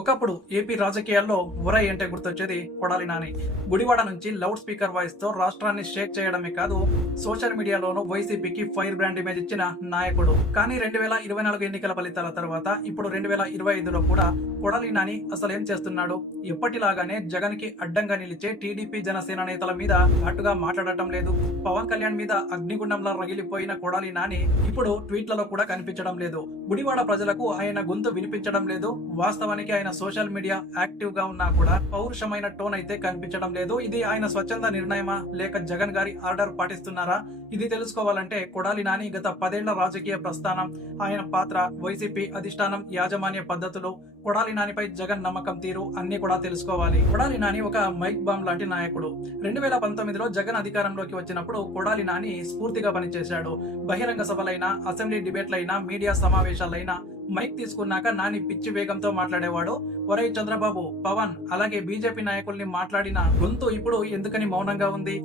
ఒకప్పుడు ఏపీ రాజకీయాల్లో ఉరై అంటే గుర్తొచ్చేది కొడాలి నాని. గుడివాడ నుంచి లౌడ్ స్పీకర్ వాయిస్ తో రాష్ట్రాన్ని షేక్ చేయడమే కాదు, సోషల్ మీడియాలోనూ వైసీపీకి ఫైర్ బ్రాండ్ ఇమేజ్ ఇచ్చిన నాయకుడు. కానీ 2024 ఎన్నికల ఫలితాల తర్వాత ఇప్పుడు 2025లో కూడా కొడాలి నాని అసలేం చేస్తున్నాడు? ఎప్పటిలాగానే జగన్ కి అడ్డంగా నిలిచే టీడీపీ జనసేన నేతల మీద ఘాటుగా మాట్లాడటం లేదు. పవన్ కళ్యాణ్ మీద అగ్నిగుండంలా రగిలిపోయిన కొడాలి నాని ఇప్పుడు ట్వీట్లలో కూడా కనిపించడం లేదు. గుడివాడ ప్రజలకు ఆయన గొంతు వినిపించడం లేదు. వాస్తవానికి ఆయన సోషల్ మీడియా యాక్టివ్ గా ఉన్నా కూడా పౌరుషమైన టోన్ అయితే కనిపించడం లేదు. ఇది ఆయన స్వచ్ఛంద నిర్ణయమా లేక జగన్ గారి ఆర్డర్ పాటిస్తున్నారా? ఇది తెలుసుకోవాలంటే కొడాలి నాని గత 10 ఏళ్ల రాజకీయ ప్రస్థానం, ఆయన పాత్ర, వైసీపీ అధిష్టానం యాజమాన్య పద్ధతులు, కొడాలి నానిపై జగన్ నమ్మకం తీరు అన్ని కూడా తెలుసుకోవాలి. కొడాలి నాని ఒక మైక్ బాంబ్ లాంటి నాయకుడు. 2019లో జగన్ అధికారంలోకి వచ్చినప్పుడు కొడాలి నాని స్ఫూర్తిగా పనిచేశాడు. బహిరంగ సభలైనా, అసెంబ్లీ డిబేట్లైనా, మీడియా సమావేశాలైనా మైక్ తీసుకున్నాక నాని పిచ్చి వేగంతో మాట్లాడేవాడు. ఒరేయ్ చంద్రబాబు, పవన్ అలాగే బీజేపీ నాయకుల్ని మాట్లాడిన గొంతు ఇప్పుడు ఎందుకని మౌనంగా ఉంది?